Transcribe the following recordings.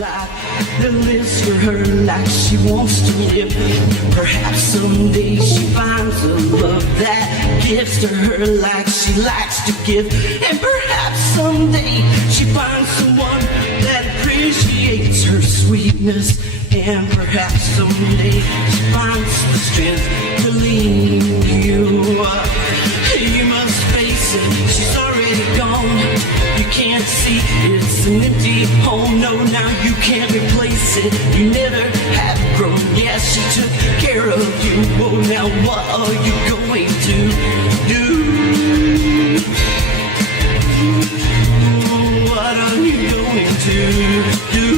life that lives for her like she wants to live. Perhaps someday she finds a love that gives to her like she likes to give. And perhaps someday she finds someone that appreciates her sweetness. And perhaps someday she finds the strength to leave you. You must face it, she's already gone. You can't see it's an empty home. No, now you can't replace it. You never have grown. Yeah, she took care of you. Oh, now what are you going to do? What are you going to do?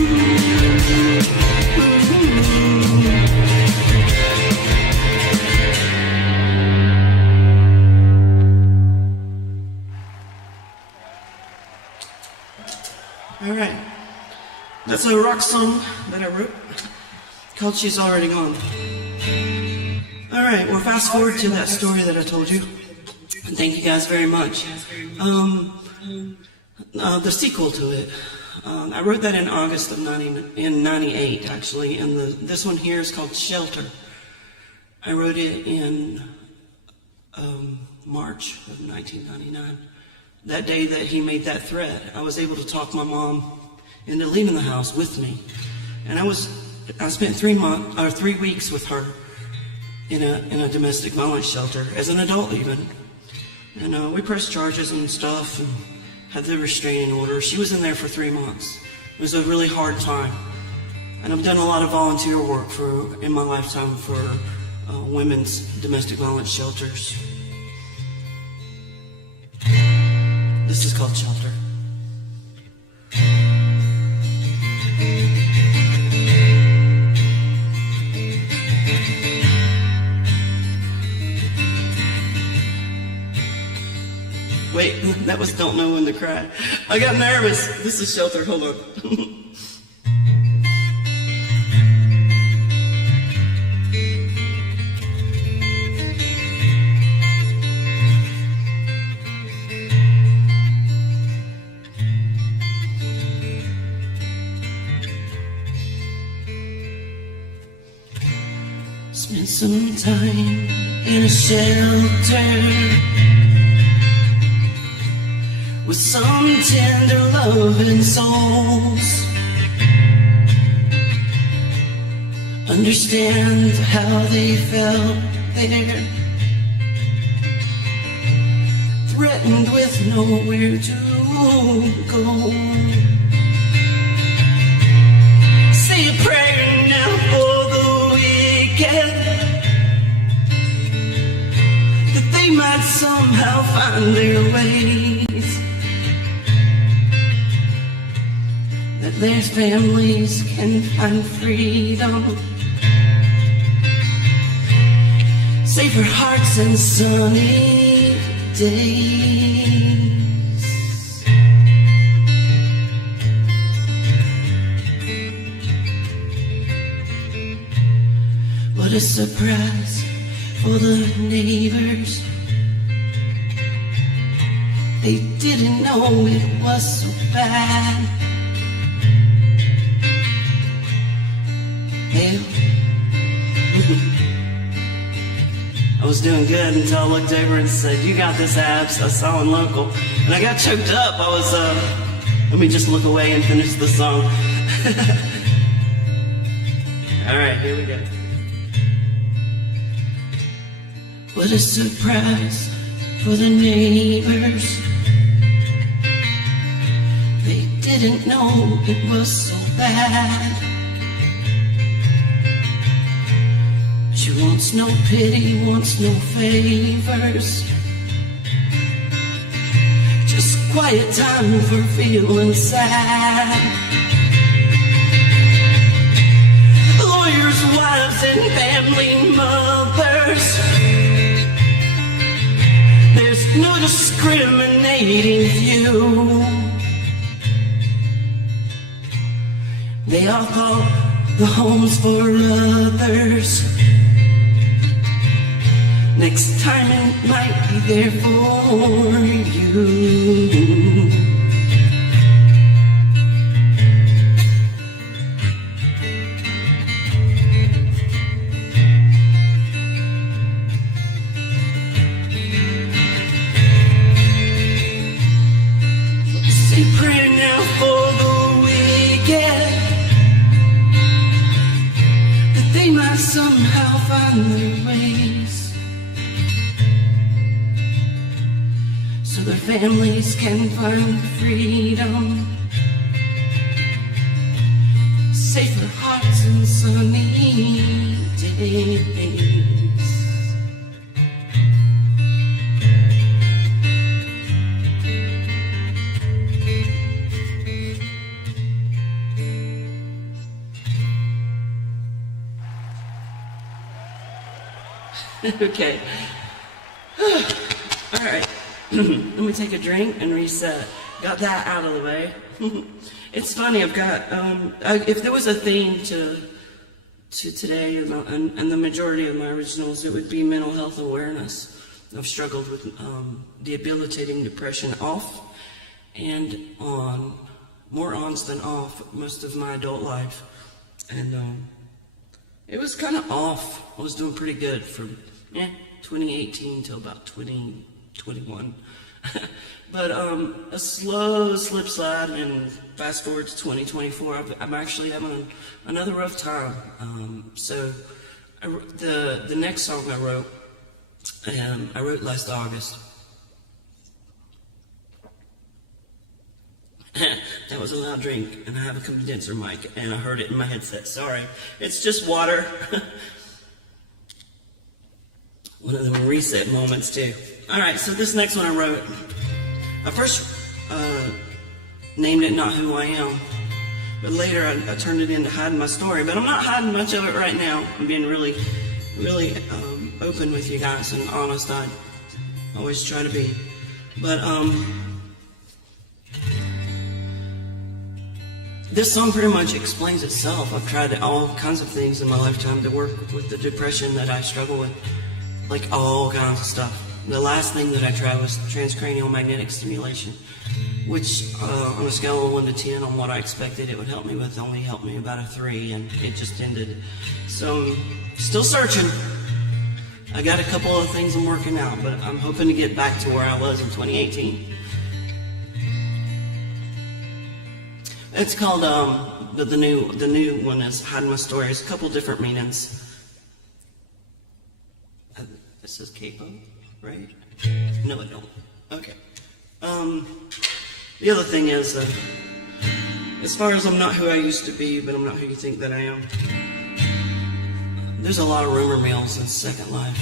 All right, that's a rock song that I wrote called She's Already Gone. All right, well, fast forward to that story that I told you, and thank you guys very much. The sequel to it, I wrote that in August of '98, actually, and this one here is called Shelter. I wrote it in March of 1999. That day that he made that threat, I was able to talk my mom into leaving the house with me. And I spent 3 weeks with her in a domestic violence shelter, as an adult even. And we pressed charges and stuff and had the restraining order. She was in there for 3 months. It was a really hard time. And I've done a lot of volunteer work in my lifetime for women's domestic violence shelters. This is called Shelter. Wait, that was Don't Know When to Cry. I got nervous. This is Shelter, hold on. Spent some time in a shelter with some tender loving souls. Understand how they felt there, threatened with nowhere to go. Say a prayer now for the wicked, that they might somehow find their ways, that their families can find freedom, safer hearts and sunny days. What a surprise for the neighbors. They didn't know it was so bad. I was doing good until I looked over and said, "You got this, Abs." I saw him local, and I got choked up. I was, let me just look away and finish the song. All right, here we go. What a surprise for the neighbors. They didn't know it was so bad. She wants no pity, wants no favors, just quiet time for feeling sad. Lawyers, wives, and family mothers, there's no discriminating view. They all thought the home's for others. Next time it might be there for you. find their ways so their families can find freedom. Safer hearts and sunny days. Okay. All right. Let me take a drink and reset. Got that out of the way. It's funny. I've got. If there was a theme to today, and the majority of my originals, it would be mental health awareness. I've struggled with debilitating depression off and on, more ons than off, most of my adult life, and it was kind of off. I was doing pretty good from 2018 till about 2021. But a slow slip slide, and fast forward to 2024, I'm actually having another rough time. So the next song I wrote last August. That was a loud drink, and I have a condenser mic, and I heard it in my headset. Sorry, it's just water. One of them reset moments too. All right, so this next one I wrote, I first named it Not Who I Am, but later I turned it into Hiding My Story, but I'm not hiding much of it right now. I'm being really open with you guys and honest. I always try to be. But this song pretty much explains itself. I've tried all kinds of things in my lifetime to work with the depression that I struggle with. Like all kinds of stuff. The last thing that I tried was transcranial magnetic stimulation, which on a scale of 1 to 10 on what I expected it would help me with, only helped me about a 3, and it just ended. So I'm still searching. I got a couple of things I'm working out, but I'm hoping to get back to where I was in 2018. It's called the new one is Hiding My Story. It's a couple different meanings. This is capo, right? No, I don't. Okay. The other thing is, as far as I'm not who I used to be, but I'm not who you think that I am, there's a lot of rumor mills in Second Life.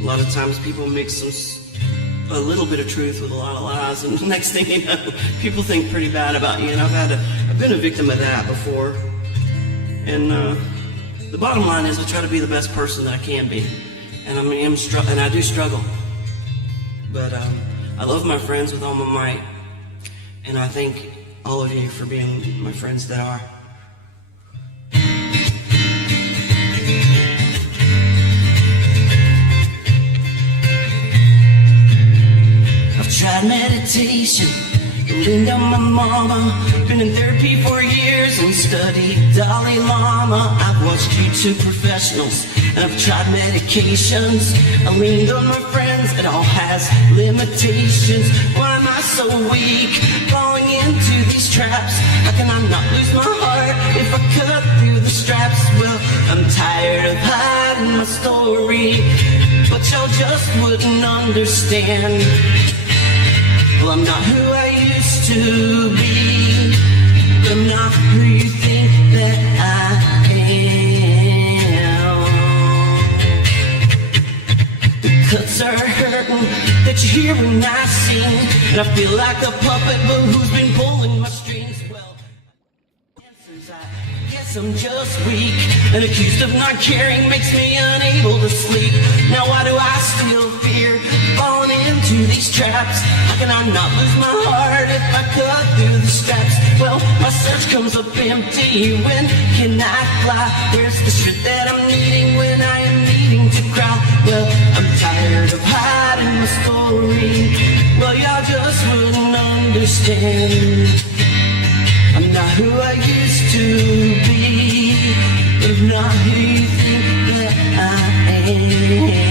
A lot of times people mix a little bit of truth with a lot of lies, and the next thing you know, people think pretty bad about you, and I've been a victim of that before. And the bottom line is I try to be the best person that I can be. And and I do struggle, but I love my friends with all my might, and I thank all of you for being my friends that are. I've tried meditation, leaned on my mama, been in therapy for years and studied Dalai Lama. I've watched YouTube professionals and I've tried medications. I leaned on my friends, it all has limitations. Why am I so weak, falling into these traps? How can I not lose my heart if I cut through the straps? Well, I'm tired of hiding my story, but y'all just wouldn't understand. Well, I'm not who I used to be. I'm not who you think that I am. The cuts are hurting that you hear when I sing, and I feel like a puppet, but who's been pulling my strings? Well, answers, I guess I'm just weak, and accused of not caring makes me unable to sleep. Now why do I still fear falling into these traps? How can I not lose my heart if I cut through the straps? Well, my search comes up empty. When can I fly? Where's the shit that I'm needing when I am needing to cry? Well, I'm tired of hiding my story. Well, y'all just wouldn't understand. I'm not who I used to be, but I'm not who you think that I am.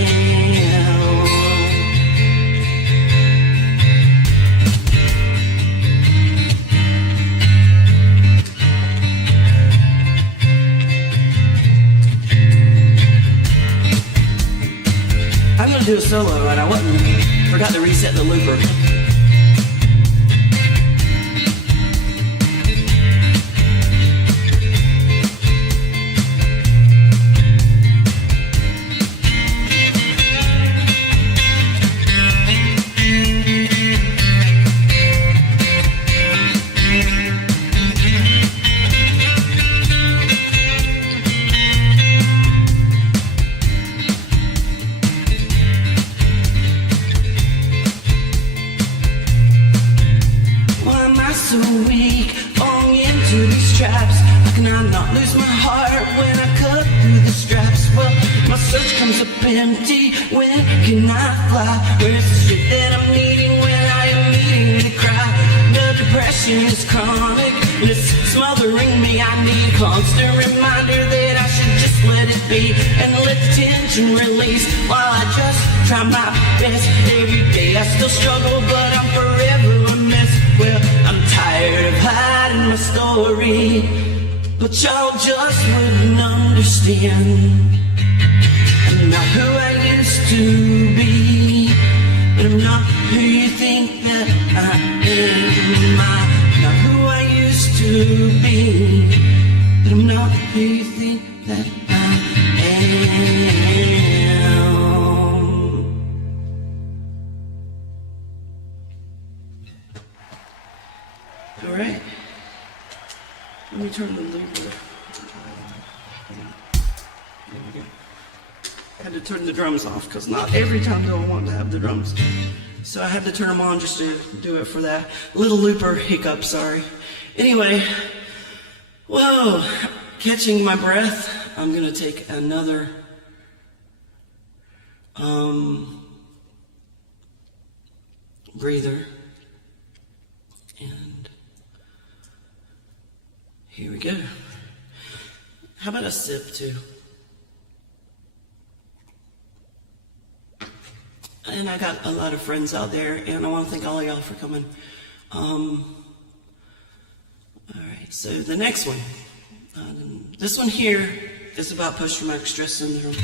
solo and I forgot to reset the looper. So weak, falling into these traps. How can I not lose my heart when I cut through the straps? Well, my search comes up empty. When can I fly? Where's the shit that I'm needing when I am needing to cry? The depression is chronic and it's smothering me. I need a constant reminder that I should just let it be and let the tension release while I just try my best. Every day I still struggle, but I'm forever a mess. Well, I'm tired of hiding my story, but y'all just wouldn't understand. I'm not who I used to be, but I'm not who you think that I am. I'm not who I used to be, but I'm not who you think that I am. Alright, let me turn the looper. There we go. I had to turn the drums off because not every time do I want to have the drums. So I had to turn them on just to do it for that little looper hiccup, sorry. Anyway, whoa, catching my breath. I'm going to take another breather. And here we go. How about a sip too? And I got a lot of friends out there, and I want to thank all of y'all for coming. All right, so the next one. This one here is about post-traumatic stress syndrome.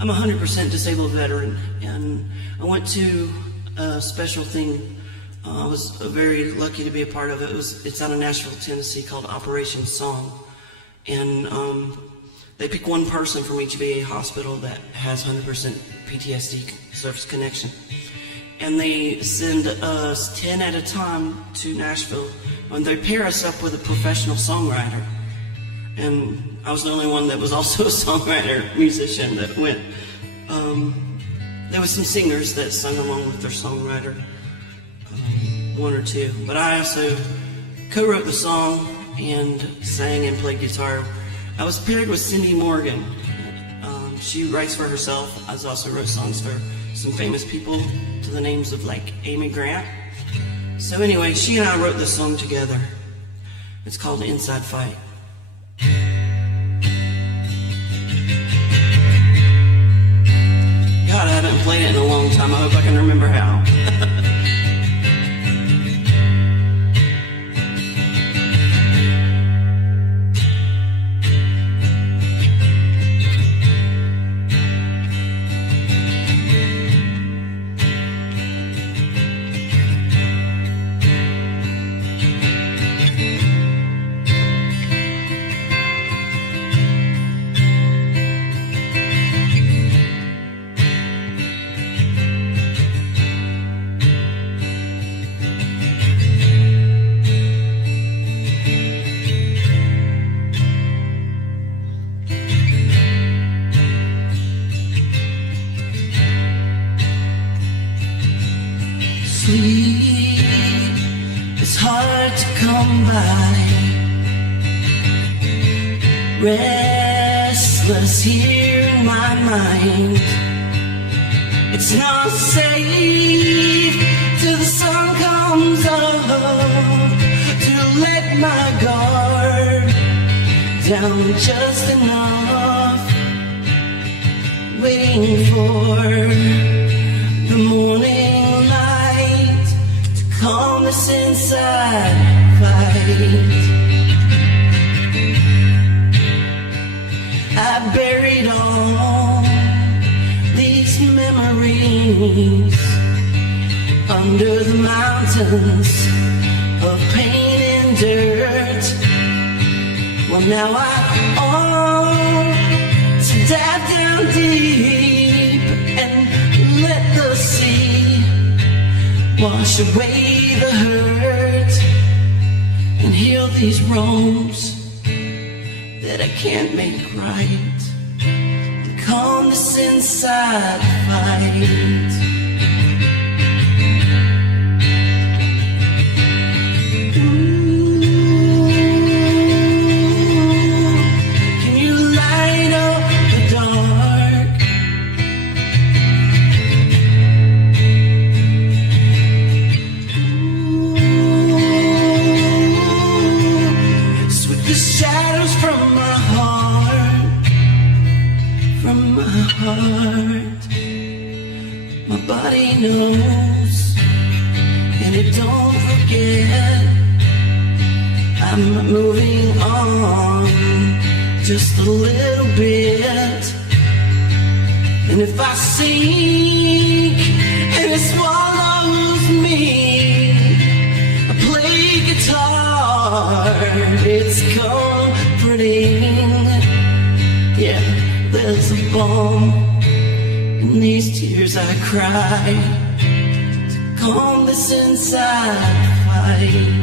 I'm a 100% disabled veteran, and I went to a special thing. I was very lucky to be a part of it. It's out of Nashville, Tennessee, called Operation Song. And they pick one person from each VA hospital that has 100% PTSD service connection. And they send us 10 at a time to Nashville, and they pair us up with a professional songwriter. And I was the only one that was also a songwriter, musician that went. There was some singers that sung along with their songwriter, one or two. But I also co-wrote the song and sang and played guitar. I was paired with Cindy Morgan. She writes for herself. I also wrote songs for some famous people to the names of like Amy Grant. So anyway, she and I wrote this song together. It's called Inside Fight. God, I haven't played it in a long time. I hope I can remember how. Sleep is hard to come by. Restless here in my mind. It's not safe till the sun comes up to let my guard down just enough. Waiting for the morning calm this inside fight. I buried all these memories memories under the mountains of pain and dirt. Well, now I ought to dive down deep and let the sea wash away the hurt and heal these wrongs that I can't make right. Calm this inside fight. Ooh, can you light up the dark? Ooh, sweep the shadows from my heart. From my heart, my body knows, and it don't forget. I'm moving on just a little bit, and if I sink and it swallows me, I play guitar. It's comforting, yeah. There's a balm in these tears I cry to calm this inside fight.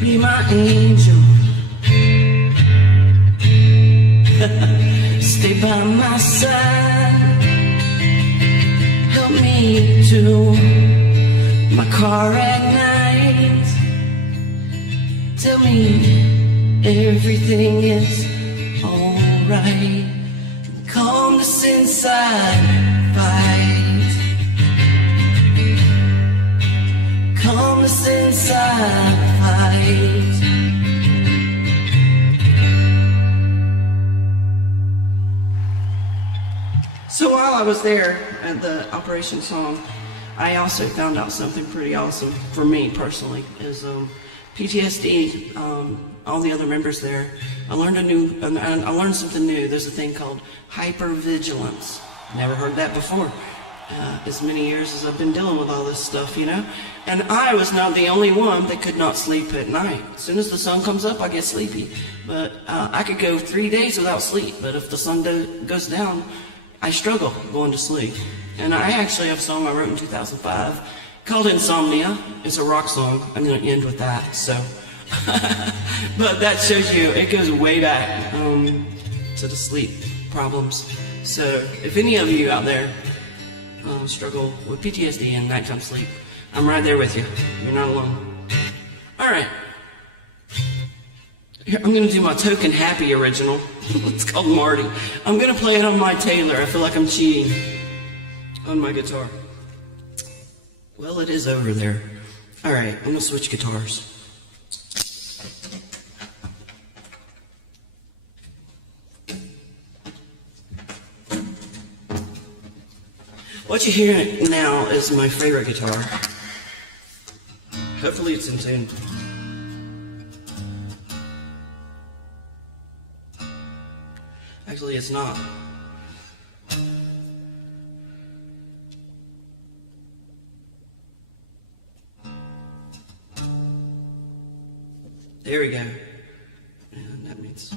Be my angel, stay by my side, help me to my car at night, tell me everything is alright, calm this inside fight, calm this inside fight. So while I was there at the Operation Song, I also found out something pretty awesome for me personally, is PTSD, all the other members there. I learned something new. There's a thing called hypervigilance. Never heard that before. As many years as I've been dealing with all this stuff, you know. And I was not the only one that could not sleep at night. As soon as the sun comes up, I get sleepy. But I could go 3 days without sleep. But if the sun goes down, I struggle going to sleep. And I actually have a song I wrote in 2005 called Insomnia. It's a rock song. I'm going to end with that. So, but that shows you it goes way back to the sleep problems. So if any of you out there struggle with PTSD and nighttime sleep, I'm right there with you. You're not alone. All right. Here, I'm going to do my Token Happy original. It's called Marty. I'm going to play it on my Taylor. I feel like I'm cheating on my guitar. Well, it is over there. All right, I'm going to switch guitars. What you hear now is my favorite guitar. Hopefully it's in tune. Actually, it's not. There we go. And that means...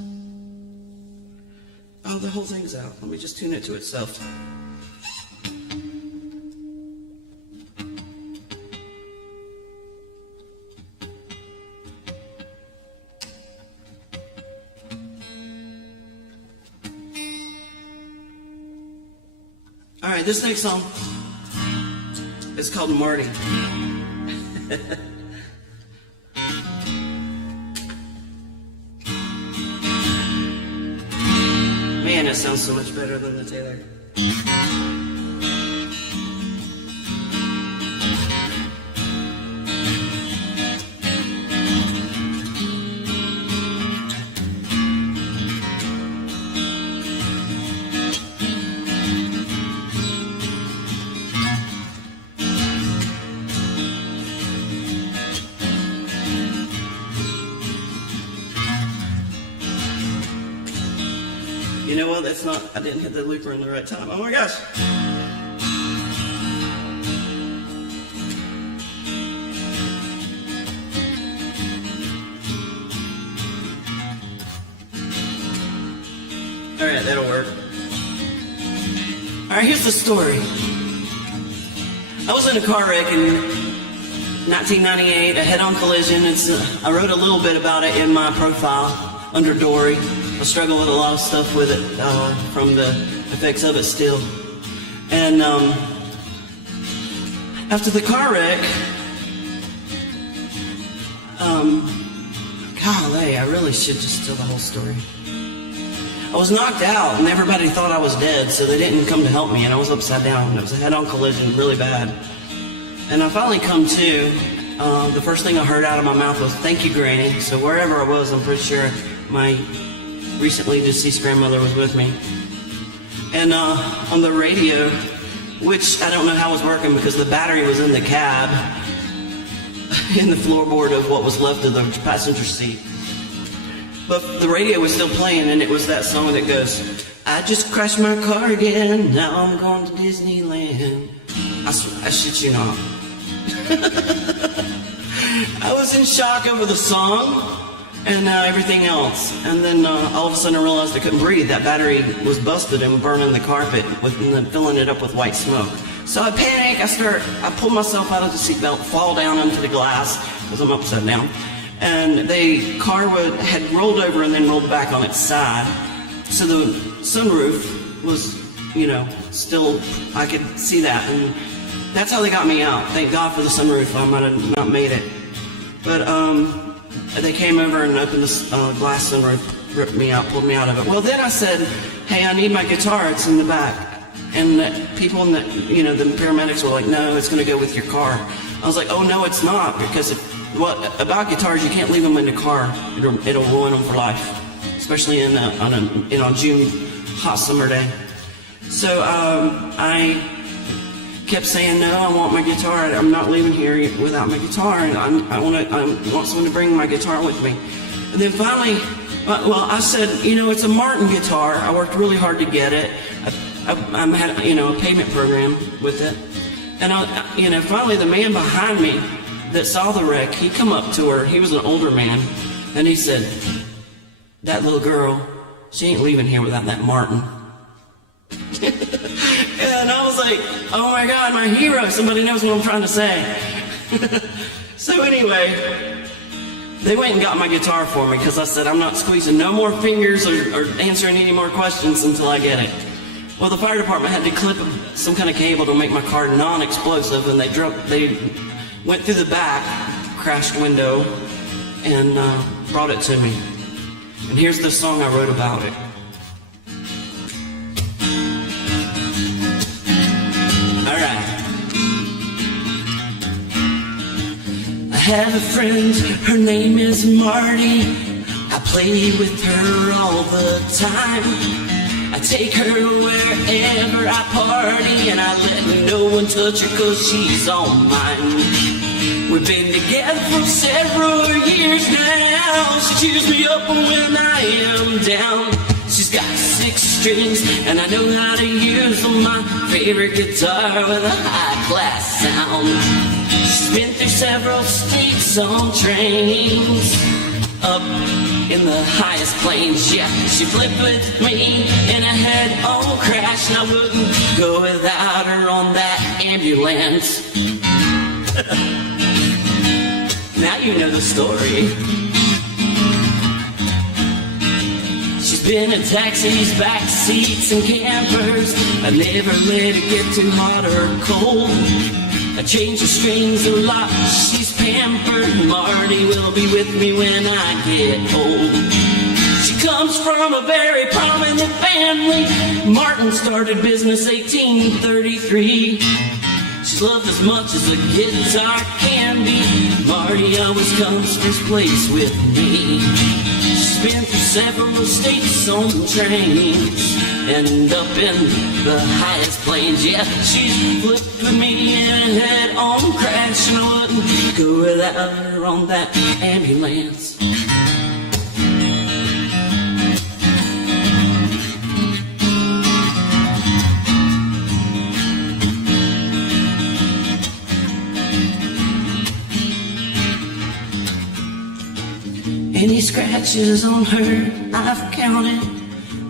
oh, the whole thing's out. Let me just tune it to itself. Alright, this next song is called Marty. Man, it sounds so much better than the Taylor. know what? That's not, I didn't hit the looper in the right time. Oh my gosh. Alright, that'll work. Alright, here's the story. I was in a car wreck in 1998, a head-on collision. I wrote a little bit about it in my profile under Dory. I struggle with a lot of stuff with it, from the effects of it still. And after the car wreck, golly, I really should just tell the whole story. I was knocked out, and everybody thought I was dead, so they didn't come to help me, and I was upside down. It was a head-on collision, really bad. And I finally come to. The first thing I heard out of my mouth was, "Thank you, Granny." So wherever I was, I'm pretty sure my recently deceased grandmother was with me. And on the radio, which I don't know how it was working because the battery was in the cab, in the floorboard of what was left of the passenger seat. But the radio was still playing, and it was that song that goes, "I just crashed my car again, now I'm going to Disneyland." I shit you not. I was in shock over the song and everything else. And then all of a sudden I realized I couldn't breathe. That battery was busted and burning the carpet and then filling it up with white smoke. So I panic, I pull myself out of the seatbelt, fall down into the glass because I'm upside down. And the car had rolled over and then rolled back on its side. So the sunroof was, still, I could see that. And that's how they got me out. Thank God for the sunroof. I might have not made it. But they came over and opened the glass sunroof, ripped me out, pulled me out of it. Well, then I said, "Hey, I need my guitar. It's in the back." And the people in the paramedics were like, "No, it's going to go with your car." I was like, "Oh, no, it's not. Because about guitars, you can't leave them in the car. It'll ruin them for life, especially on a June hot summer day." So I kept saying, "No, I want my guitar. I'm not leaving here without my guitar, and I want someone to bring my guitar with me." And then finally, I said, "It's a Martin guitar. I worked really hard to get it. I had a payment program with it." And finally, the man behind me that saw the wreck, he come up to her. He was an older man, and he said, "That little girl, she ain't leaving here without that Martin." And I was like, "Oh my God, my hero, somebody knows what I'm trying to say." So anyway, they went and got my guitar for me because I said, "I'm not squeezing no more fingers or answering any more questions until I get it." Well, the fire department had to clip some kind of cable to make my car non-explosive, and they went through the back, crashed window, and brought it to me. And here's the song I wrote about it. I have a friend, her name is Marty. I play with her all the time. I take her wherever I party, and I let no one touch her 'cause she's all mine. We've been together for several years now. She cheers me up when I am down. She's got 6 strings, and I know how to use them. My favorite guitar with a high-class sound. She's been through several states on trains, up in the highest plains. Yeah, she flipped with me in a head-on crash, and I wouldn't go without her on that ambulance. Now you know the story. She's been in taxis, back seats, and campers. I never let her get too hot or cold. I change the strings a lot, she's pampered. Marty will be with me when I get old. She comes from a very prominent family. Martin started business 1833. She's loved as much as a guitar can be. Marty always comes first place with me. She's been through several states on trains and up in the highest plains. Yeah, she's flipped with me in a head-on crash, and I wouldn't go without her on that ambulance. Any scratches on her I've counted.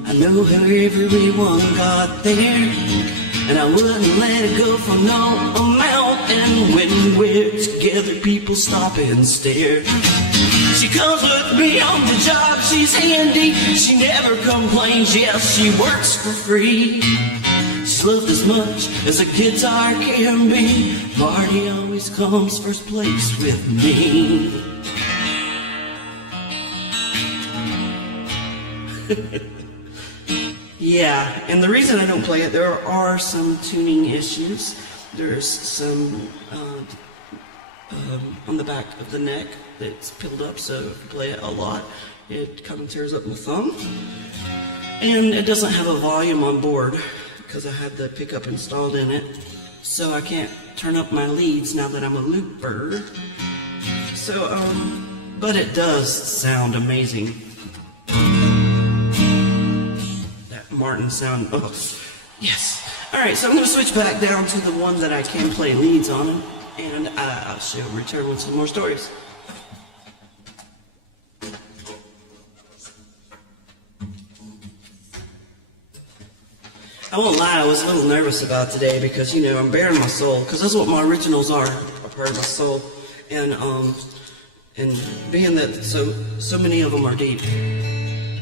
I know how everyone got there, and I wouldn't let it go for no amount. And when we're together, people stop and stare. She comes with me on the job, she's handy. She never complains, yes, she works for free. She's loved as much as a guitar can be. Marty always comes first place with me. Yeah, and the reason I don't play it, there are some tuning issues. There's some on the back of the neck that's peeled up, so if you play it a lot, it kind of tears up my thumb. And it doesn't have a volume on board because I had the pickup installed in it, so I can't turn up my leads now that I'm a looper. So, but it does sound amazing. Martin sound. Oh, yes. Alright, so I'm going to switch back down to the one that I can play leads on, and I shall return with some more stories. I won't lie, I was a little nervous about today because, you know, I'm bearing my soul, because that's what my originals are, a part of my soul, and being that so many of them are deep. And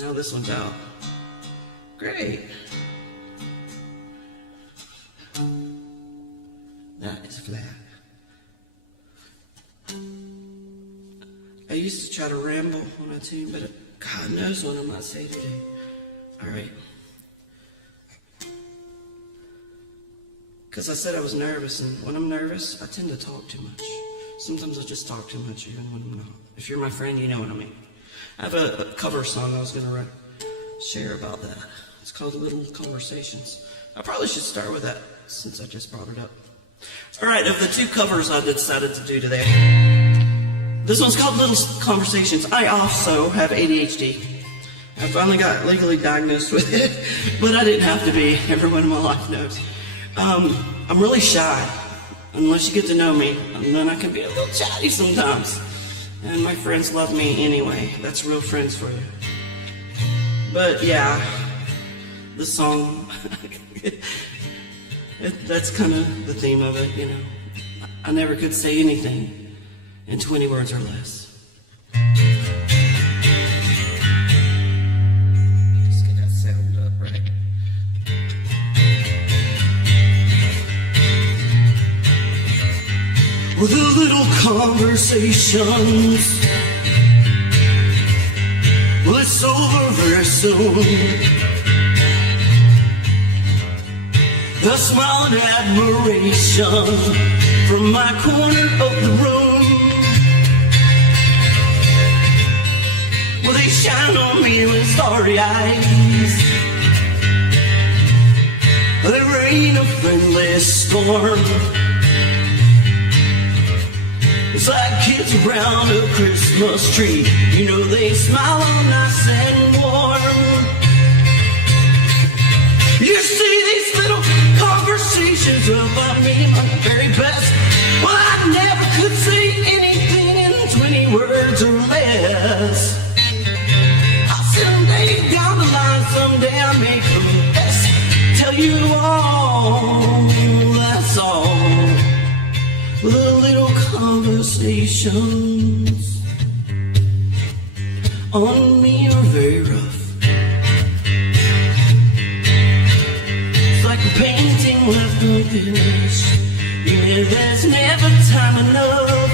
now this one's out. Great. That is flat. I used to try to ramble on a tune, but God knows what I might say today. Alright. Because I said I was nervous, and when I'm nervous, I tend to talk too much. Sometimes I just talk too much, even when I'm not. If you're my friend, you know what I mean. I have a cover song I was going to share about that. It's called Little Conversations. I probably should start with that since I just brought it up. Alright, of the two covers I decided to do today, this one's called Little Conversations. I also have ADHD. I finally got legally diagnosed with it, but I didn't have to be. Everyone in my life knows. I'm really shy, unless you get to know me, and then I can be a little chatty sometimes. And my friends love me anyway. That's real friends for you. But yeah, the song, that's kind of the theme of it, you know. I never could say anything in 20 words or less. Just get that sound up, right? With the little conversations, well, it's over very soon. The smile and admiration from my corner of the room, well, they shine on me with starry eyes. They rain a friendly storm. It's like kids around a Christmas tree. You know they smile all nice and warm. You see these little conversations about me, my very best. Well, I never could say anything in 20 words or less. I'll someday down the line, someday I may confess, tell you all, that's all. The little conversations on me are very rough. It's like a painting left unfinished. Yeah, there's never time enough.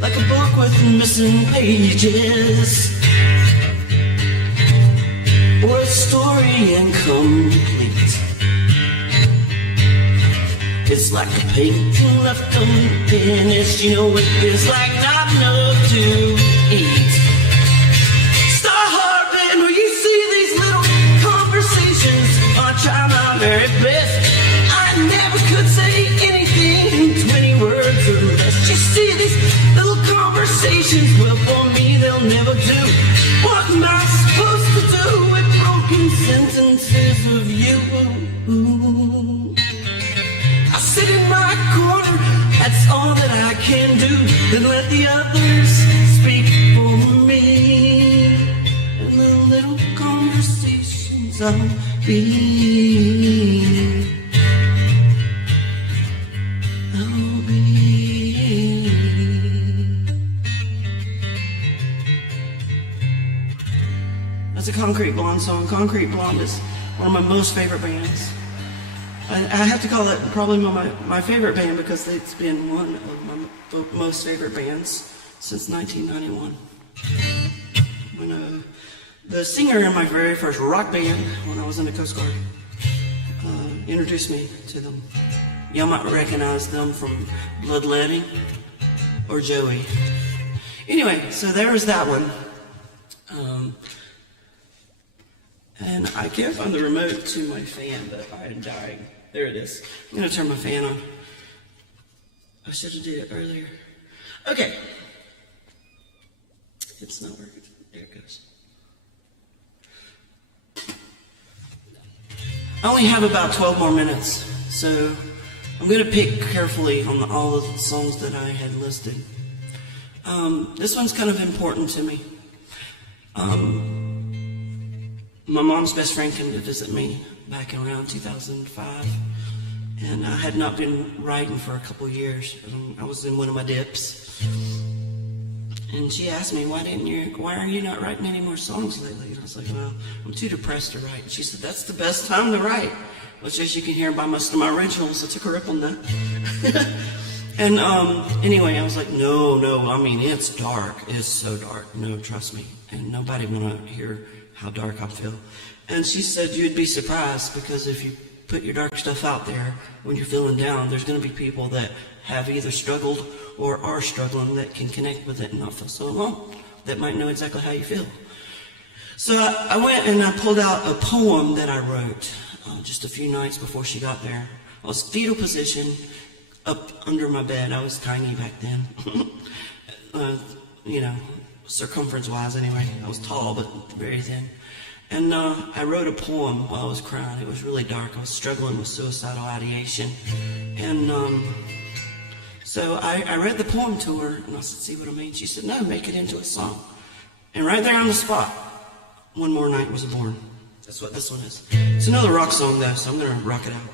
Like a book with missing pages, or a story incomplete. It's like a painting left unfinished. You know, it feels like not enough to eat. Starving, will you see these little conversations? I try my very best. I never could say anything in 20 words or less. You see these little conversations, well, for me they'll never do. What am I supposed to do with broken sentences of you? I sit in my corner, that's all that I can do, then let the others speak for me. And the little conversations I'll be. That's a Concrete Blonde song. Concrete Blonde is one of my most favorite bands. I have to call it probably my favorite band because it's been one of my most favorite bands since 1991. When the singer in my very first rock band, when I was in the Coast Guard, introduced me to them. Y'all might recognize them from Bloodletting or Joey. Anyway, so there was that one. And I can't find the remote to my fan, but I am dying. There it is. I'm going to turn my fan on. I should have did it earlier. Okay. It's not working. There it goes. I only have about 12 more minutes, so I'm going to pick carefully on all the songs that I had listed. This one's kind of important to me. My mom's best friend came to visit me back around 2005, and I had not been writing for a couple years. I was in one of my dips, and she asked me, why are you not writing any more songs lately? And I was like, well, I'm too depressed to write. And she said, that's the best time to write, which, as you can hear by most of my originals, I took her up on that. And anyway, I was like, no, I mean, it's dark. It's so dark. No, trust me. And nobody want to hear how dark I feel. And she said, you'd be surprised, because if you put your dark stuff out there when you're feeling down, there's going to be people that have either struggled or are struggling that can connect with it and not feel so alone, that might know exactly how you feel. So I went and I pulled out a poem that I wrote just a few nights before she got there. I was fetal position up under my bed. I was tiny back then. Circumference-wise anyway. I was tall, but very thin. And I wrote a poem while I was crying. It was really dark. I was struggling with suicidal ideation. And so I read the poem to her, and I said, see what I mean? She said, no, make it into a song. And right there on the spot, One More Night Was Born. That's what this one is. It's another rock song, though, so I'm going to rock it out.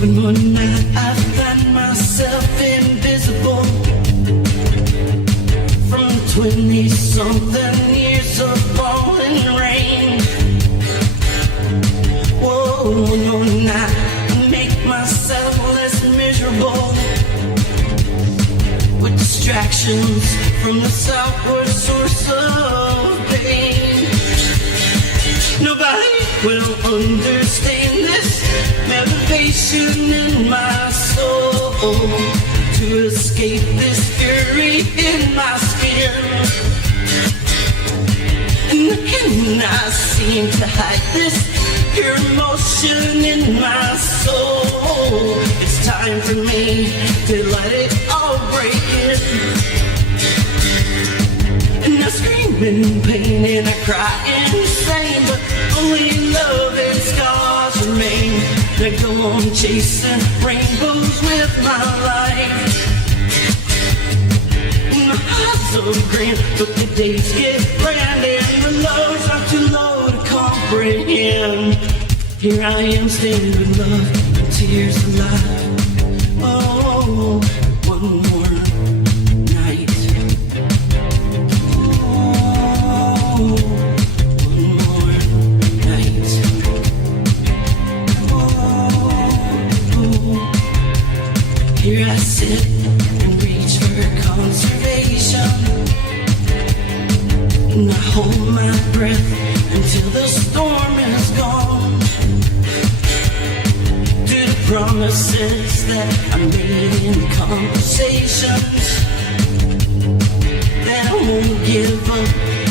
When one night I find myself invisible from 20-something years of falling rain. Whoa, one night I make myself less miserable with distractions from the southward source of pain. Nobody will understand this motivation in my soul to escape this fury in my skin. And I seem to hide this pure emotion in my soul. It's time for me to let it all break in. And I scream in pain and I cry insane, but only love and scars remain. I go on chasing rainbows with my life. And the highs are grand, but the days get grand, and the lows are too low to comprehend. Here I am standing with love and tears alive. Oh, one more night. Here I sit and reach for conservation, and I hold my breath until the storm is gone. To the promises that I made in conversations, that I won't give up,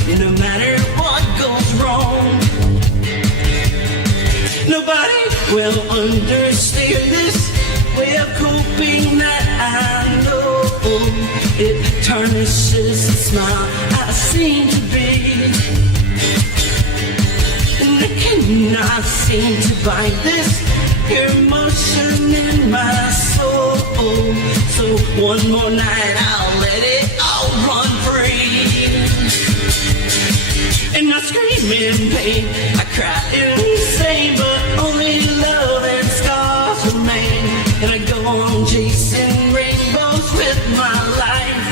and no matter what goes wrong. Nobody will understand this way of coping that I know. It tarnishes the smile I seem to be, and I cannot seem to find this emotion in my soul. So one more night I'll let it all run free. And I scream in pain, I cry insane, but only love and scars remain. And I go on chasing rainbows with my life.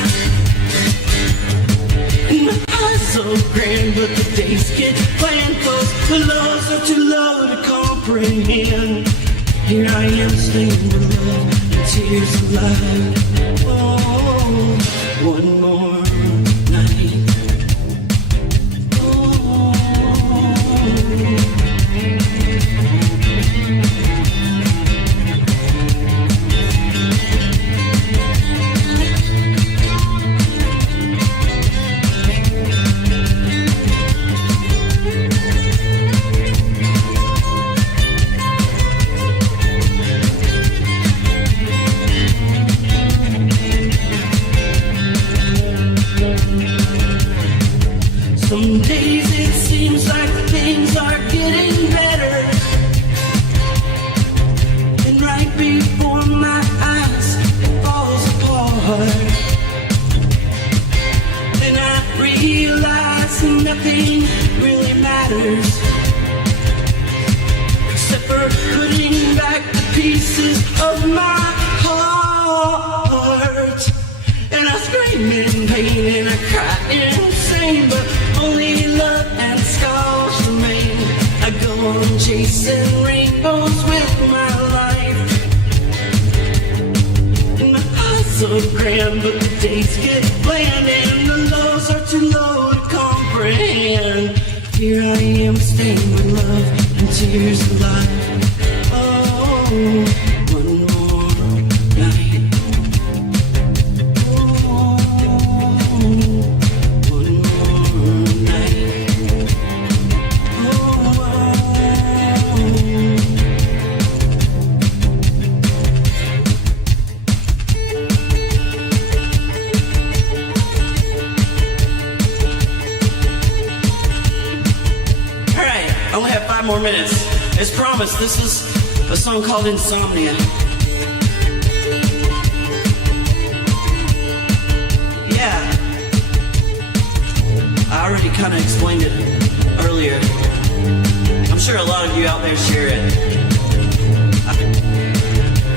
And my eyes so grand, but the days get bland, 'cause the lows are too low to comprehend. Here I am staying with love and tears alive. Oh, one more night. Some days it seems like things are getting better, and right before my eyes it falls apart. Then I realize nothing really matters, except for putting back the pieces of my heart. And I scream in pain and I cry insane, but only love and scars remain. I go on chasing rainbows with my life. And my eyes are grand, but the days get bland, and the lows are too low to comprehend. Here I am staying with love and tears alive. Oh, one more night. Only have 5 more minutes. As promised, this is a song called Insomnia. Yeah. I already kind of explained it earlier. I'm sure a lot of you out there share it.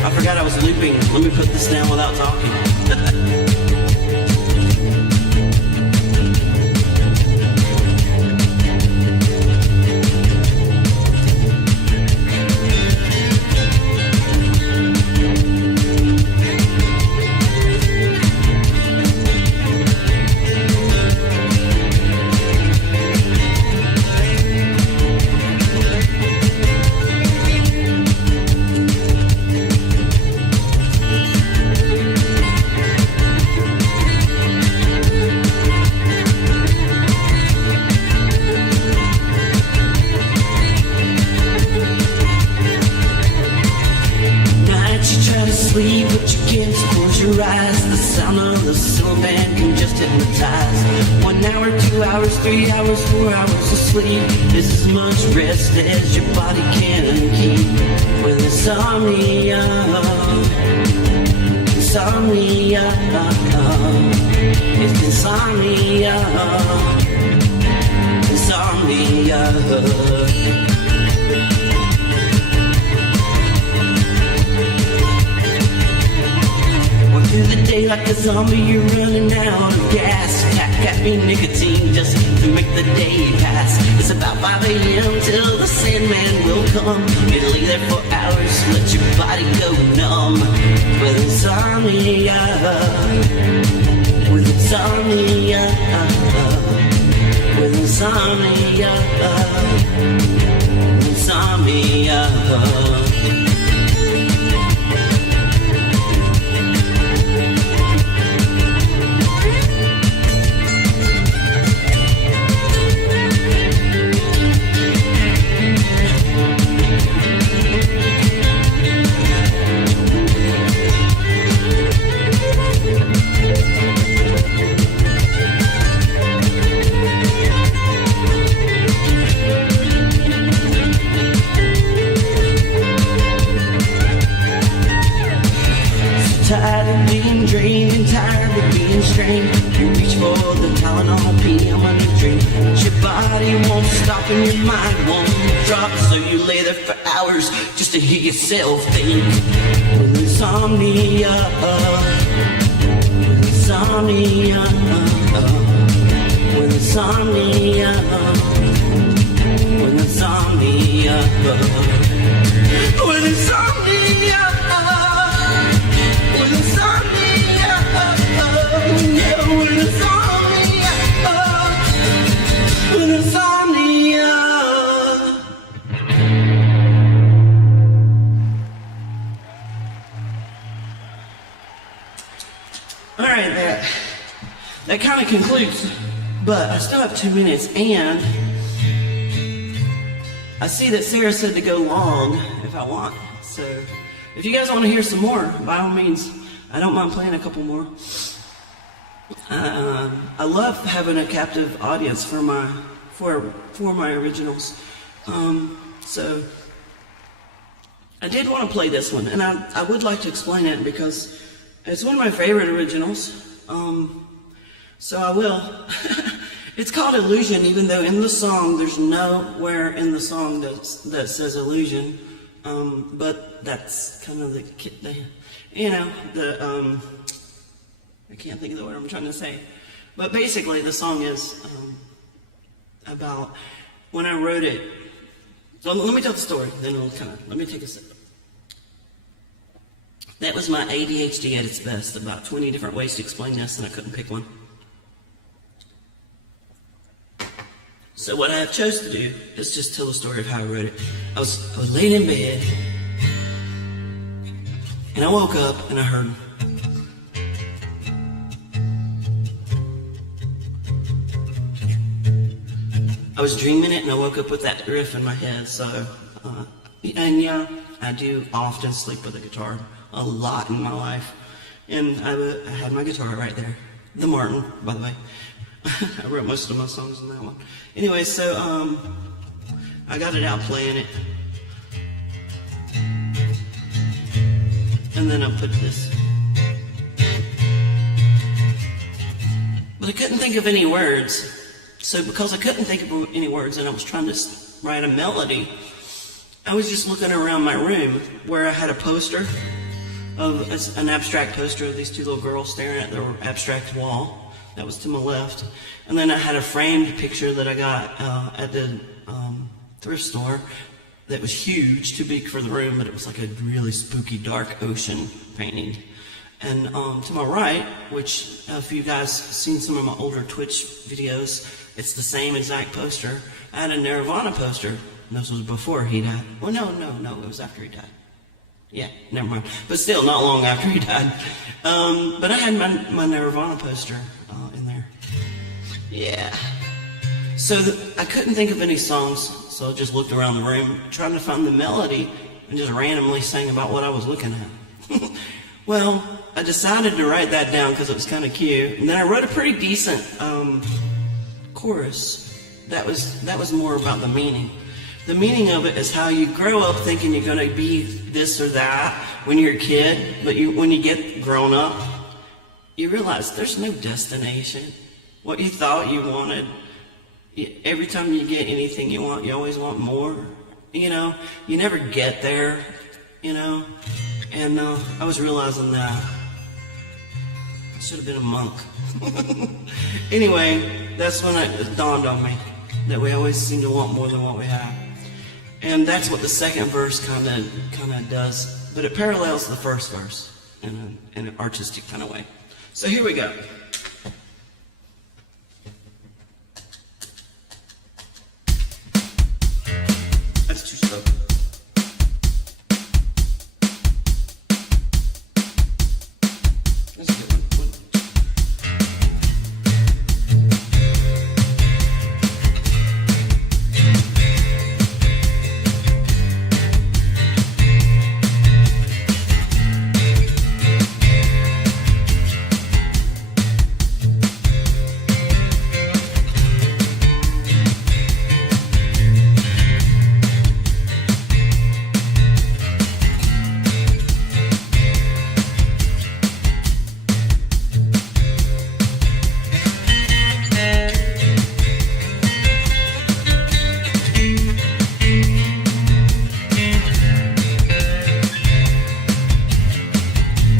I forgot I was looping. Let me put this down without talking. Sleep, but you can't close your eyes. The sound of the solo band can just hypnotize. 1 hour, 2 hours, 3 hours, 4 hours of sleep is as much rest as your body can keep. With insomnia, insomnia, it's insomnia, insomnia. Through the day like a zombie, you're running out of gas. Caffeine, nicotine, just to make the day pass. It's about 5 a.m. till the Sandman will come. It'll lay there for hours, let your body go numb. With insomnia, with insomnia, with insomnia, insomnia. Tired of being drained and tired of being strained. You reach for the Tylenol PM on your drink. But your body won't stop and your mind won't drop. So you lay there for hours just to hear yourself think. With insomnia, with insomnia, with insomnia, with insomnia, with insomnia. With insomnia, with insomnia, with insomnia. All right, that kind of concludes, but I still have 2 minutes, and I see that Sarah said to go long if I want, so if you guys want to hear some more, by all means, I don't mind playing a couple more. I love having a captive audience for my originals. So I did want to play this one, and I would like to explain it because it's one of my favorite originals. So I will. It's called Illusion, even though in the song there's nowhere in the song that says illusion. But that's kind of the I can't think of the word I'm trying to say. But basically the song is about when I wrote it. So let me tell the story, then let me take a sip. That was my ADHD at its best, about 20 different ways to explain this, and I couldn't pick one. So what I chose to do is just tell the story of how I wrote it. I was laying in bed, and I woke up and I heard, I was dreaming it, and I woke up with that riff in my head. So, and yeah, I do often sleep with a guitar a lot in my life, and I had my guitar right there, the Martin, by the way. I wrote most of my songs in that one. Anyway, so I got it out playing it, and then I put this. But I couldn't think of any words. So because I couldn't think of any words and I was trying to write a melody, I was just looking around my room where I had a poster of an abstract poster of these two little girls staring at their abstract wall. That was to my left. And then I had a framed picture that I got at the thrift store that was huge, too big for the room, but it was like a really spooky dark ocean painting. And to my right, which if you guys seen some of my older Twitch videos, it's the same exact poster. I had a Nirvana poster. And this was before he died. Well, no, it was after he died. Yeah, never mind. But still, not long after he died. But I had my Nirvana poster in there. Yeah. So I couldn't think of any songs, so I just looked around the room trying to find the melody and just randomly sang about what I was looking at. Well, I decided to write that down because it was kind of cute. And then I wrote a pretty decent chorus. That was more about the meaning. The meaning of it is how you grow up thinking you're going to be this or that when you're a kid, but when you get grown up, you realize there's no destination. What you thought you wanted, every time you get anything you want, you always want more. You know, you never get there, you know. And I was realizing that I should have been a monk. Anyway, that's when it dawned on me that we always seem to want more than what we have. And that's what the second verse kind of does, but it parallels the first verse. in an artistic kind of way. So here we go. That's too slow. Let's get one.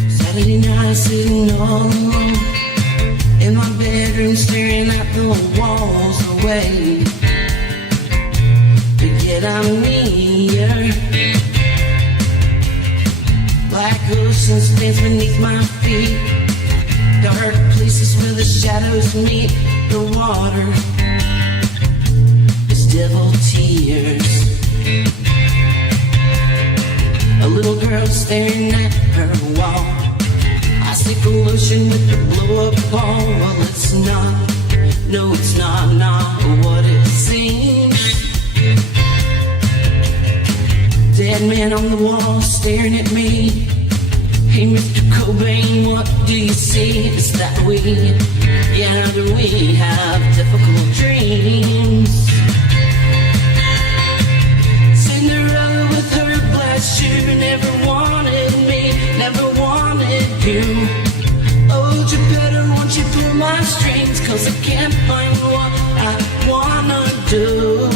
Saturday night, sitting all alone in my bedroom, staring at the walls away. But yet I'm near. Black oceans dance beneath my feet. Dark places where the shadows meet. The water is devil tears. A little girl staring at her wall. I see pollution with the blow-up ball. Well, it's not, no, it's not what it seems. Dead man on the wall staring at me. Hey, Mr. Cobain, what do you see? It's that we have difficult dreams. Cinderella with her glass shoe never wanted me, never wanted you. Oh, you better, won't you pull my strings, 'cause I can't find what I wanna do.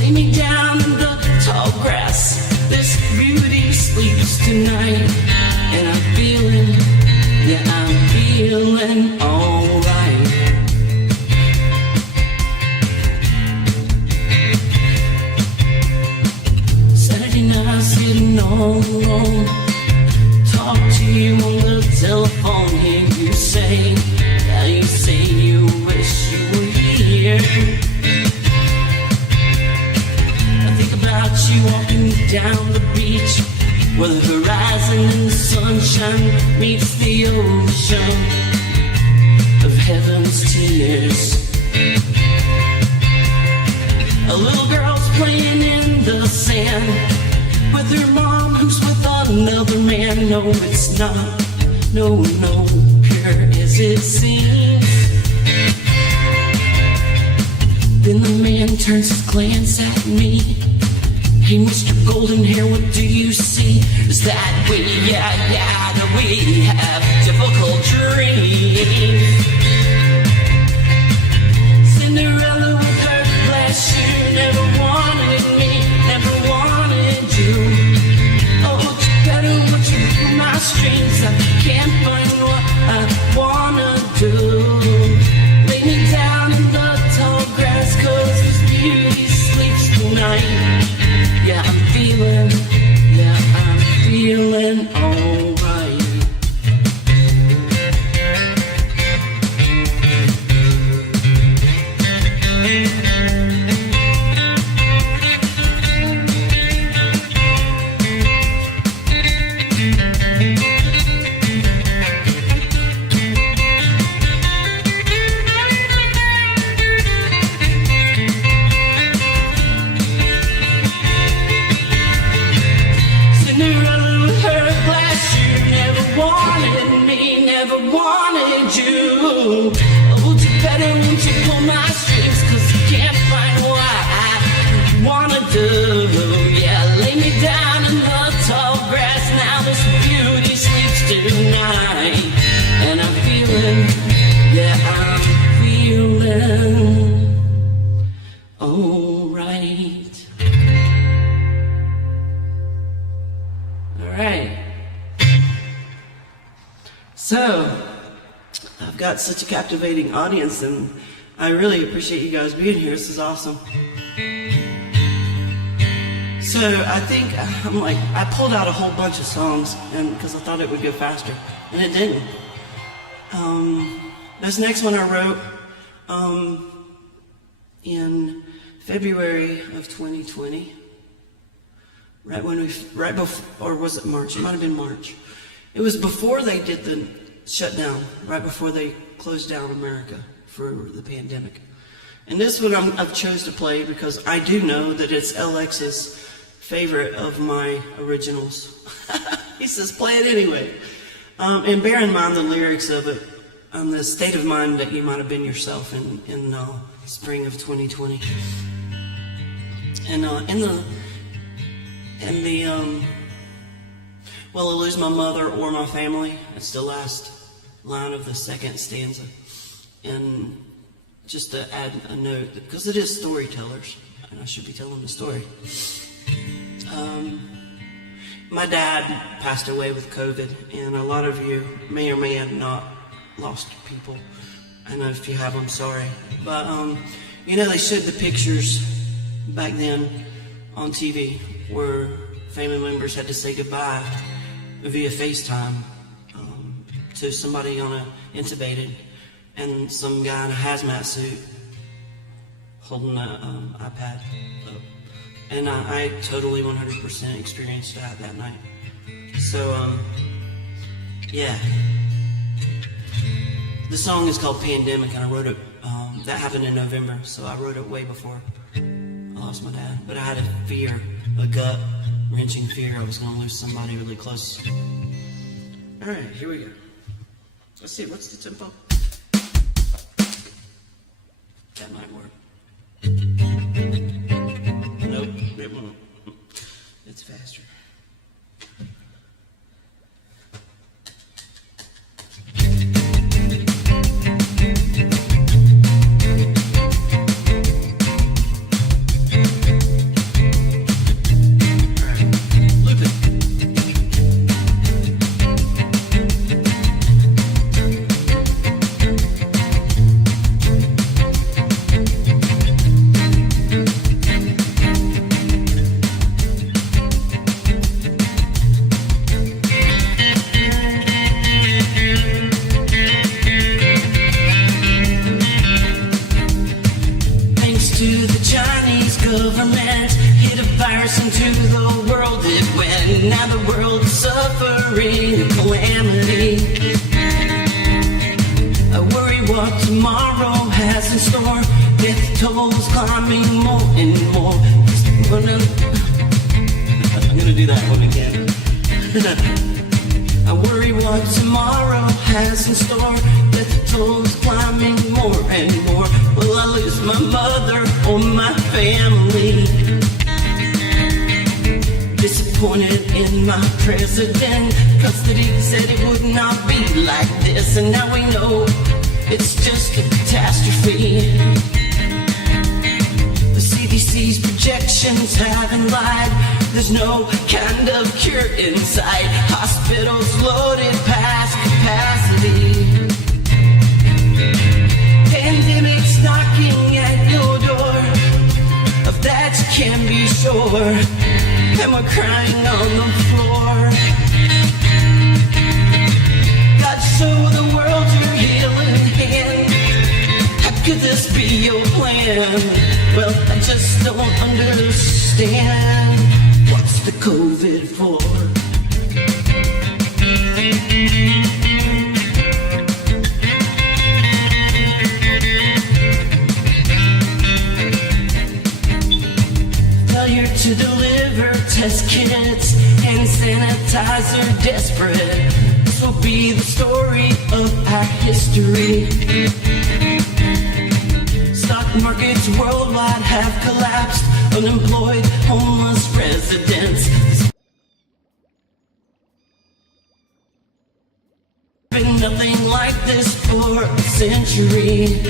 Lay me down in the tall grass, this beauty sleeps tonight. And I'm feeling, yeah, I'm feeling alright. Saturday night, sitting all alone. Talk to you on the telephone. Hear you say, yeah, you say you wish you were here. I think about you walking down the beach, where the horizon and the sunshine meets the ocean of heaven's tears. A little girl's playing in the sand with her mom who's with another man. No, it's not, no, pure as it seems. Then the man turns his glance at me. Hey, Mr. Golden Hair, what do you see? Is that we, that we have difficult dreams. Cinderella with her glass shoe never wanted me, never wanted you. Oh, you better, won't you pull my strings? I can't find what I wanna do. Lay me down in the tall grass, 'cause this beauty sleeps tonight. Yeah, I'm feeling alright. Cinderella with her glass shoe never wanted me, never wanted you. Oh, you better, won't you pull my strings, 'cause I can't find what I wanna do. Yeah, lay me down in the tall grass, now this beauty sleeps tonight. And I'm feeling alright. Alright. So, I've got such a captivating audience, and I really appreciate you guys being here. This is awesome. So I think I pulled out a whole bunch of songs, and because I thought it would go faster, and it didn't. This next one I wrote in February of 2020, right before, or was it March? It might have been March. It was before they did the shutdown, right before they closed down America for the pandemic. And this one I've chose to play because I do know that it's LX's favorite of my originals. He says, play it anyway. And bear in mind the lyrics of it, the state of mind that you might have been yourself in spring of 2020. And well, I lose my mother or my family. It's the last line of the second stanza. And just to add a note, because it is storytellers, and I should be telling the story. My dad passed away with COVID, and a lot of you may or may have not lost people. I know if you have, I'm sorry. But, they showed the pictures back then on TV where family members had to say goodbye via FaceTime to somebody on intubated, and some guy in a hazmat suit holding an iPad up. And I totally 100% experienced that night. So, yeah. The song is called Pandemic, and I wrote it, that happened in November, so I wrote it way before I lost my dad. But I had a gut-wrenching fear I was going to lose somebody really close. All right, here we go. Let's see, what's the tempo? That might work. Nope, it won't. It's faster. Government hit a virus into the world. It went. Now the world is suffering a calamity. I worry what tomorrow has in store. Death tolls climbing more and more. I'm gonna do that one again. I worry what tomorrow has in store. Death tolls climbing more and more. Will I lose my mother or my family? Disappointed in my president, 'cause that he said it would not be like this. And now we know it's just a catastrophe. The CDC's projections haven't lied. There's no kind of cure in sight. Hospitals loaded past capacity. Pandemic's knocking at your door. Of that you can be sure. And we're crying on the floor. God, show the world your healing hand. How could this be your plan? Well, I just don't understand. What's the COVID for? Failure to deliver test kits, hand sanitizer desperate. This will be the story of our history. Stock markets worldwide have collapsed. Unemployed, homeless residents. Been nothing like this for a century.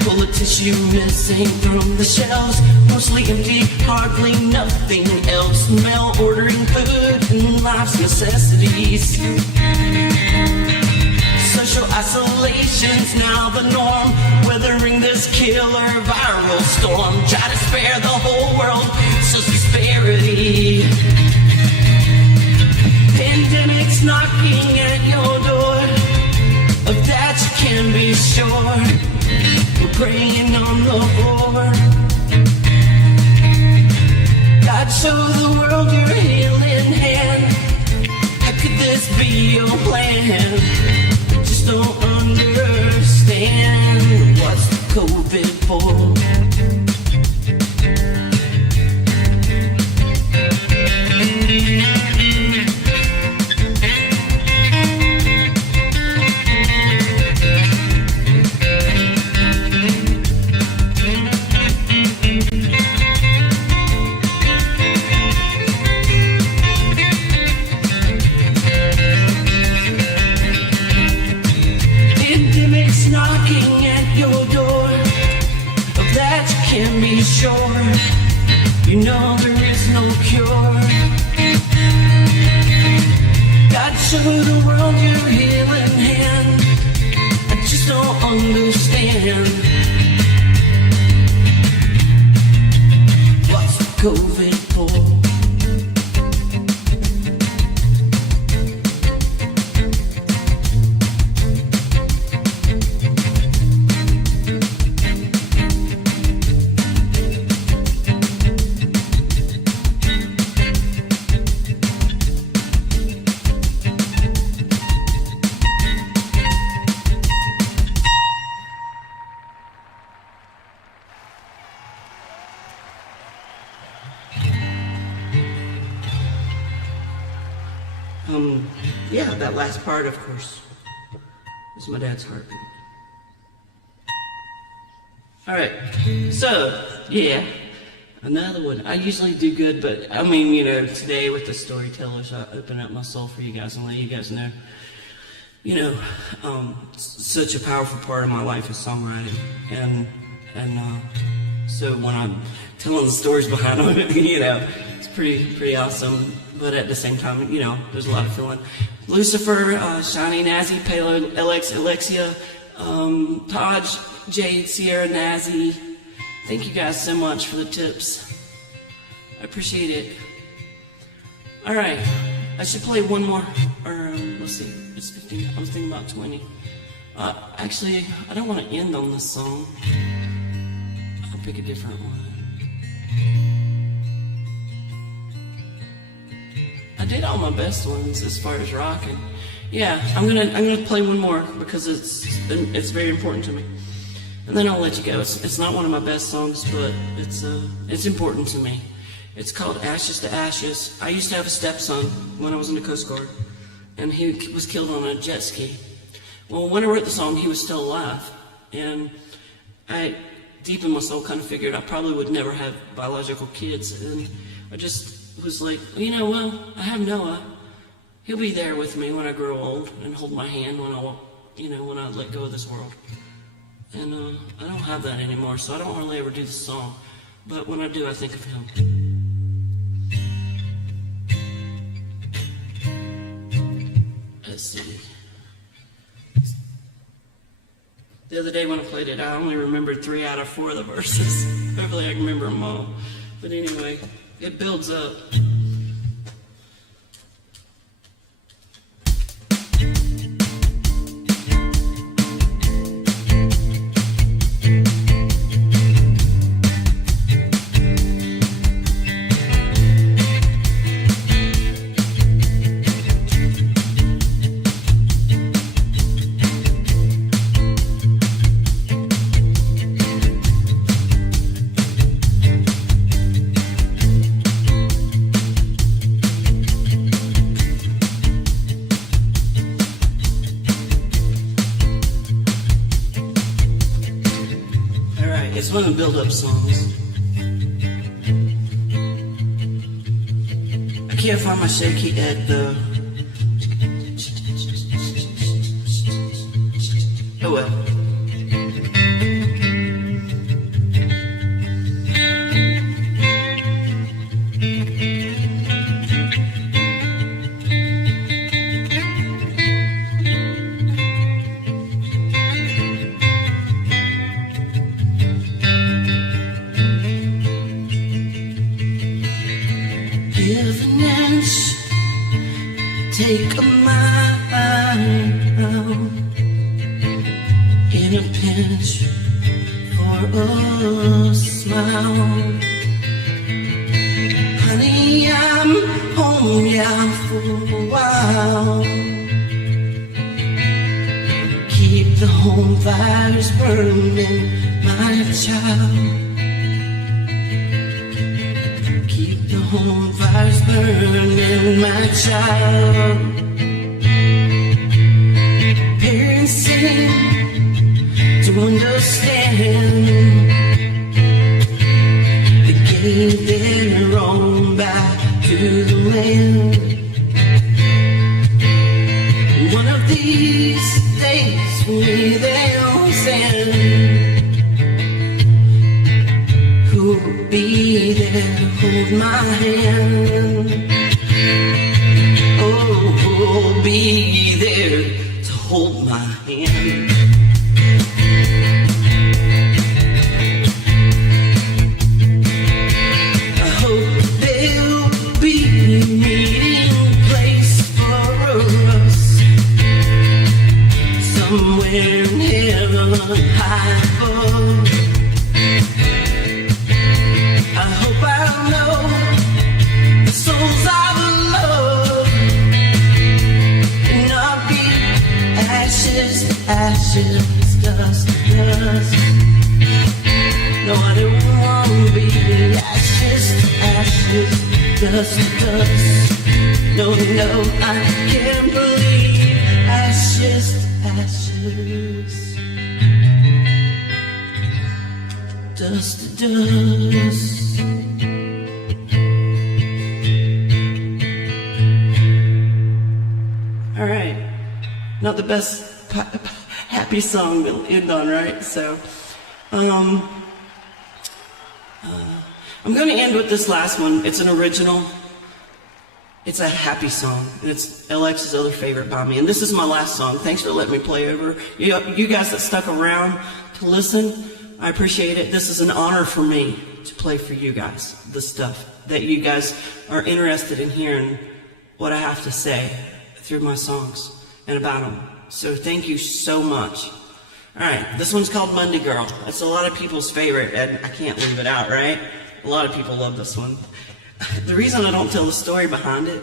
Full of tissue missing from the shelves. Mostly empty, hardly nothing else. Mail ordering food and life's necessities. social isolation's now the norm. Weathering this killer viral storm. Try to spare the whole world, such disparity. Pandemic's knocking at your door. Of that you can be sure. We're praying on the floor. God, show the world your healing hand. How could this be your plan? Just don't understand. What's COVID for? Sure, you know there is no cure. God, show the world your healing hand. I just don't understand. What's COVID for? Yeah, that last part, of course, is my dad's heartbeat. Alright, so, yeah, another one. I usually do good, but, I mean, you know, today with the storytellers, I open up my soul for you guys and let you guys know, you know, such a powerful part of my life is songwriting. And so when I'm telling the stories behind them, you know, it's pretty awesome. But at the same time, you know, there's a lot of feeling. Lucifer, Shiny, Nazi, Palo, LX, Alexia, Taj, Jade, Sierra, Nazi. Thank you guys so much for the tips. I appreciate it. All right, I should play one more. Or let's see, it's 15. I was thinking about 20. Actually, I don't want to end on this song. I'll pick a different one. I did all my best ones as far as rocking. Yeah, I'm gonna play one more because it's very important to me, and then I'll let you go. It's not one of my best songs, but it's important to me. It's called Ashes to Ashes. I used to have a stepson when I was in the Coast Guard, and he was killed on a jet ski. Well, when I wrote the song, he was still alive, and I, deep in my soul, kind of figured I probably would never have biological kids, and I just was like, you know, well, I have Noah. He'll be there with me when I grow old and hold my hand when I let go of this world. And I don't have that anymore, so I don't hardly ever do the song. But when I do, I think of him. Let's see. The other day when I played it, I only remembered 3 out of 4 of the verses. Hopefully I can remember them all. But anyway, it builds up. It's one of the build-up songs. I can't find my shaky at the... Oh well. take a mile in a pinch for a smile. Honey, I'm home, yeah, for a while. Keep the home fires burning, my child. Keep the home fires burning, my child. Parents seem to understand. They gave their own back to the land. One of these days for me they'll send. Who'll be there to hold my hand? Oh, who'll be there to hold my hand? I hope there'll be a meeting place for us somewhere in heaven high above. I hope I'll know the souls I've loved and not be ashes to ashes, dust to dust. No, I don't want to be ashes to ashes, dust to dust. No, no, I can't believe ashes to ashes, dust to dust. All right, not the best happy song to end on, right? So, I'm going to end with this last one. It's an original. It's a happy song. It's LX's other favorite by me. And this is my last song. Thanks for letting me play over. You guys that stuck around to listen, I appreciate it. This is an honor for me to play for you guys, the stuff that you guys are interested in hearing what I have to say through my songs and about them. So thank you so much. All right, this one's called Monday Girl. It's a lot of people's favorite, and I can't leave it out, right? A lot of people love this one. The reason I don't tell the story behind it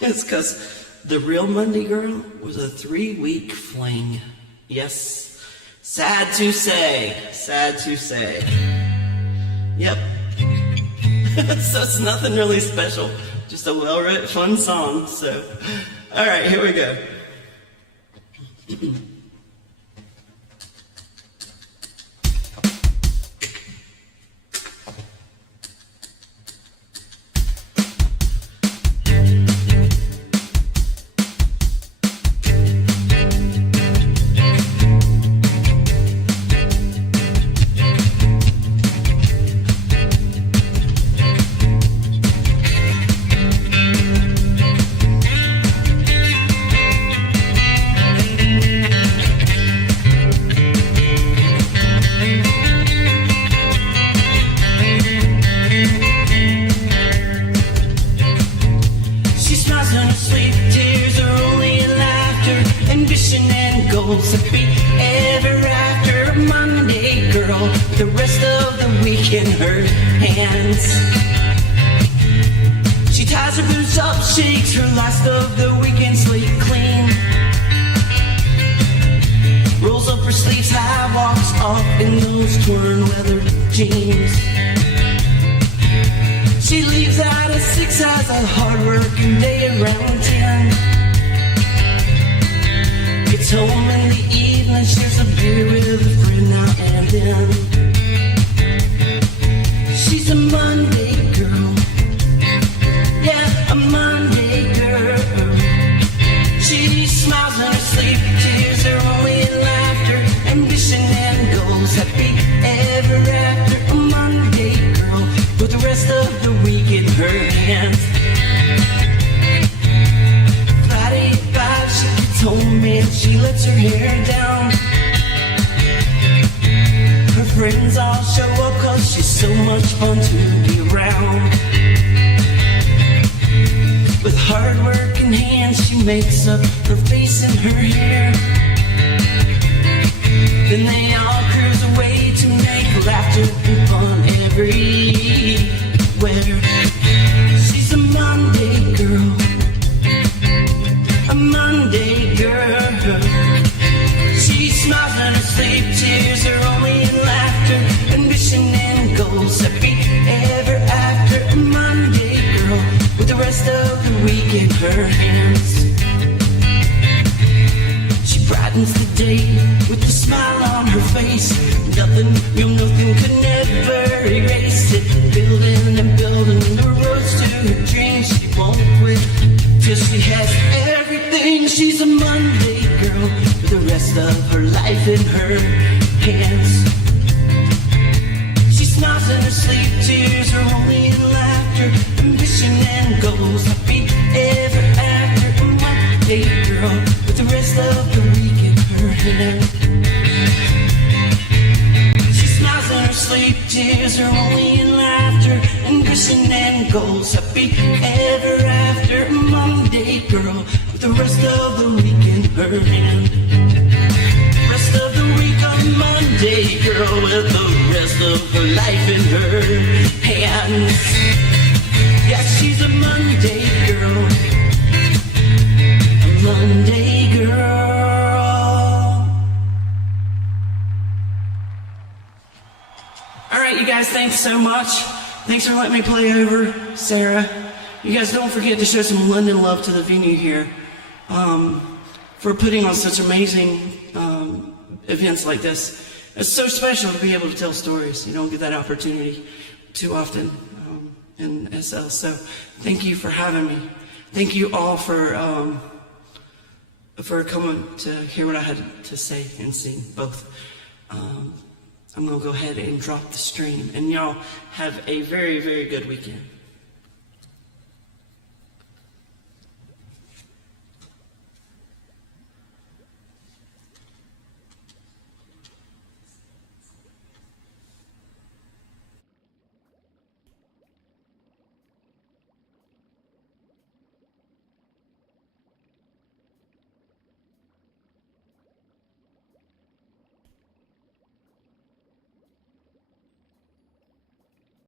is because the real Monday Girl was a 3-week fling. Yes, sad to say, sad to say. Yep. So it's nothing really special, just a well-written, fun song. So, all right, here we go. The rest of the week in her hands. She ties her boots up, shakes her last of the weekend slate clean, rolls up her sleeves high, walks off in those torn leather jeans. She leaves out at 6, has a hard working day around 10. Gets home in the evening, shares a beer with a friend now and then. She's a Monday girl, yeah, a Monday girl. She smiles in her sleep, tears are only in laughter, ambition and goals, happy ever after. A Monday girl, with the rest of the week in her hands. Friday at 5, she gets home and she lets her hair down. Her friends all show up cause she's so much fun to be around. With hard hard-working hands, she makes up her face and her hair. Then they all cruise away to make laughter and fun everywhere. She's a Monday girl, a Monday girl. She smiles in her sleep, tears are only in laughter, ambition and goals, happy ever after. A Monday girl with the rest of the week in her hands. She brightens the day with a smile on her face. Nothing, real nothing could never erase it. Building and building the roads to her dreams. She won't quit till she has everything. She's a Monday girl with the rest of her life in her hands. She smiles in her sleep, tears are only in laughter, ambition and goals, happy ever after. A Monday girl with the rest of the week in her hand. She smiles in her sleep, tears are only in laughter, ambition and goals, happy ever after. A Monday girl with the rest of the week in her hand. Rest of the week, a Monday girl with the rest of her life in her hands. Yeah, she's a Monday girl, a Monday girl. All right, you guys, thanks so much. Thanks for letting me play over Sarah. You guys don't forget to show some London love to the venue here for putting on such amazing events like this. It's so special to be able to tell stories. You don't get that opportunity too often in SL. So thank you for having me. Thank you all for coming to hear what I had to say and sing both. I'm going to go ahead and drop the stream. And y'all have a very, very good weekend.